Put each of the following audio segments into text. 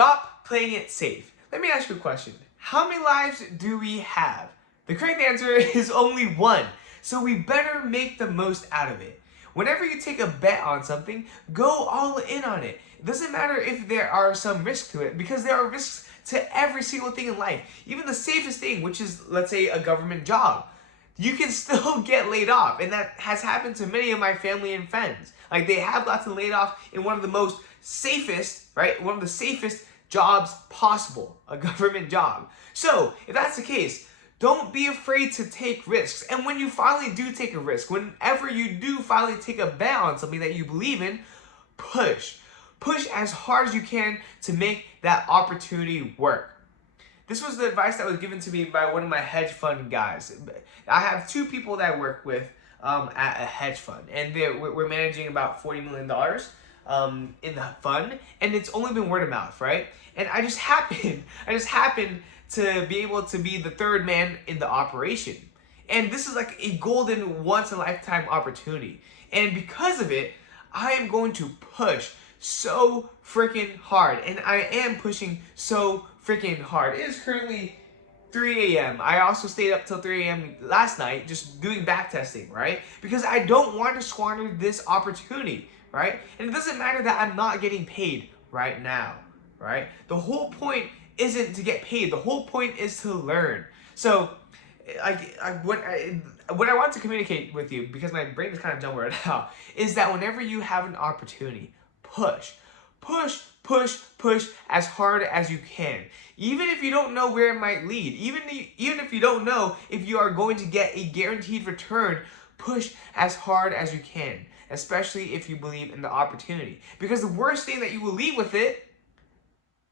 Stop playing it safe. Let me ask you a question. How many lives do we have? The correct answer is only one. So we better make the most out of it. Whenever you take a bet on something, go all in on it. It doesn't matter if there are some risks to it, because there are risks to every single thing in life. Even the safest thing, which is, let's say, a government job. You can still get laid off, and that has happened to many of my family and friends. Like, they have gotten laid off in one of the most safest, right? One of the safest jobs possible, a government job. So, if that's the case, don't be afraid to take risks. And when you finally do take a risk, whenever you do finally take a bet on something that you believe in, push. Push as hard as you can to make that opportunity work. This was the advice that was given to me by one of my hedge fund guys. I have two people that I work with at a hedge fund, and we're managing about $40 million in the fund, and it's only been word of mouth, right? And I just happened to be able to be the third man in the operation. And this is like a golden once-in-a-lifetime opportunity. And because of it, I am going to push so freaking hard. And I am pushing so freaking hard. It is currently 3 a.m. I also stayed up till 3 a.m. last night just doing back testing, right? Because I don't want to squander this opportunity, right? And it doesn't matter that I'm not getting paid right now, right? The whole point isn't to get paid. The whole point is to learn. So, what I want to communicate with you, because my brain is kind of jumbled right now, is that whenever you have an opportunity, push. Push, push, push as hard as you can. Even if you don't know where it might lead, even if you don't know if you are going to get a guaranteed return, push as hard as you can, especially if you believe in the opportunity. Because the worst thing that you will leave with it,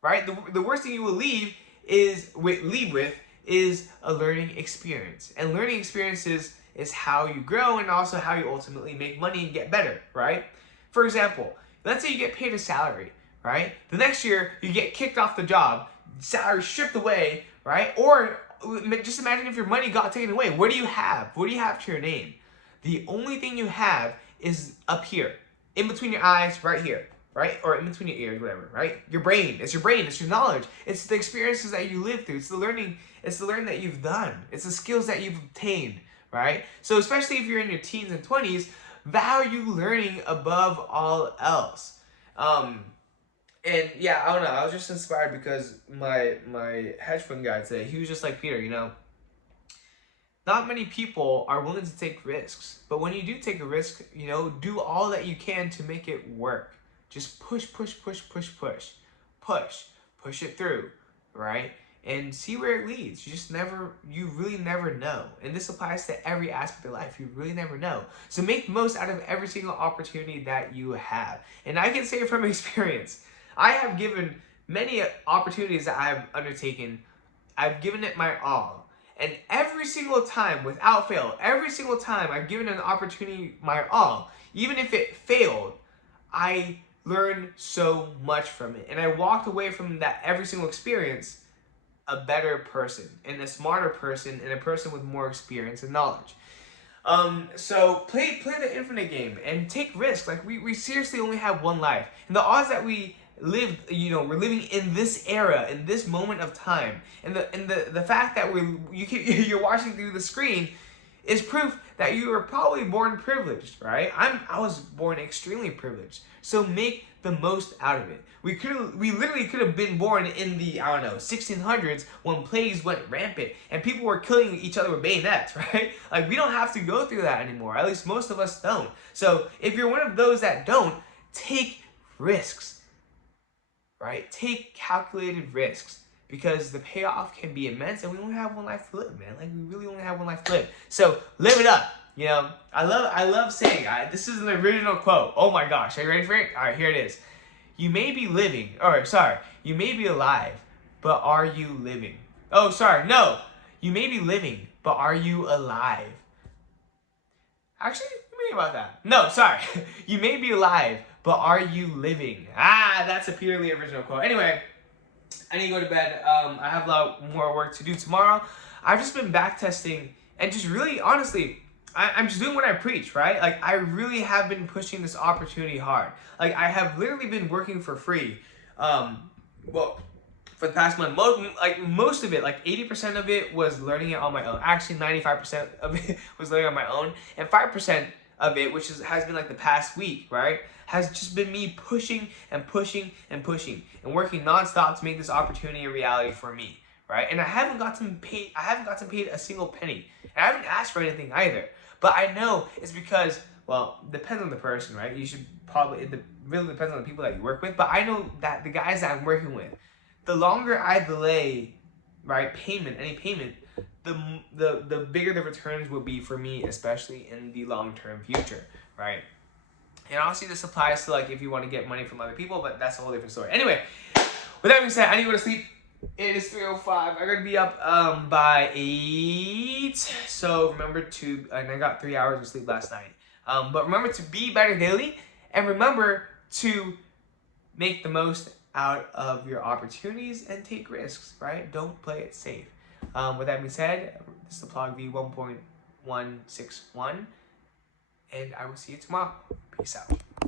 right? The worst thing you will leave with is a learning experience. And learning experiences is how you grow and also how you ultimately make money and get better, right? For example, let's say you get paid a salary, right? The next year, you get kicked off the job, salary stripped away, right? Or just imagine if your money got taken away. What do you have? What do you have to your name? The only thing you have is up here, in between your eyes, right here, right? Or in between your ears, whatever, right? Your brain, it's your knowledge. It's the experiences that you live through. It's the learning that you've done. It's the skills that you've obtained, right? So especially if you're in your teens and 20s, value learning above all else. And yeah, I don't know, I was just inspired because my hedge fund guy today, he was just like, Peter, you know, not many people are willing to take risks. But when you do take a risk, you know, do all that you can to make it work. Just push, push, push, push, push. Push it through, right? And see where it leads. You really never know. And this applies to every aspect of life. You really never know. So make the most out of every single opportunity that you have. And I can say from experience, I have given many opportunities that I've undertaken, I've given it my all. And every single time, without fail, every single time I've given an opportunity my all, even if it failed, I learned so much from it. And I walked away from that every single experience a better person, and a smarter person, and a person with more experience and knowledge. So play the infinite game and take risks. Like we seriously only have one life. And the odds that we live, you know, we're living in this era, in this moment of time, and the fact that you're watching through the screen is proof that you were probably born privileged, right? I was born extremely privileged. So make the most out of it. We literally could have been born in the, I don't know, 1600s when plagues went rampant and people were killing each other with bayonets, right? Like, we don't have to go through that anymore. At least most of us don't. So if you're one of those that don't, take risks, right? Take calculated risks, because the payoff can be immense, and we only have one life to live, man. Like, we really only have one life to live. So live it up. You know, I love saying, this is an original quote. Oh my gosh, are you ready for it? All right, here it is. You may be you may be alive, but are you living? Oh, sorry, no. You may be living, but are you alive? Actually, let me think about that. No, sorry. You may be alive, but are you living? That's a purely original quote. Anyway, I need to go to bed. I have a lot more work to do tomorrow. I've just been back testing and just really, honestly, I'm just doing what I preach, right? Like, I really have been pushing this opportunity hard. Like, I have literally been working for free, well, for the past month, most of it, like 80% of it was learning it on my own. Actually, 95% of it was learning on my own, and 5% of it, which has been like the past week, right, has just been me pushing and pushing and pushing and working nonstop to make this opportunity a reality for me, right? And I haven't gotten paid. I haven't gotten paid a single penny. And I haven't asked for anything either. But I know it's because, well, it depends on the person, right? You should probably, it really depends on the people that you work with. But I know that the guys that I'm working with, the longer I delay, right, any payment, the bigger the returns will be for me, especially in the long-term future, right? And obviously this applies to like if you want to get money from other people, but that's a whole different story. Anyway, with that being said, I need to go to sleep. It is 3:05. I'm gonna be up by 8. So remember to, and I got 3 hours of sleep last night. But remember to be better daily, and remember to make the most out of your opportunities and take risks, right? Don't play it safe. With that being said, this is the PLOG V1.161, and I will see you tomorrow. Peace out.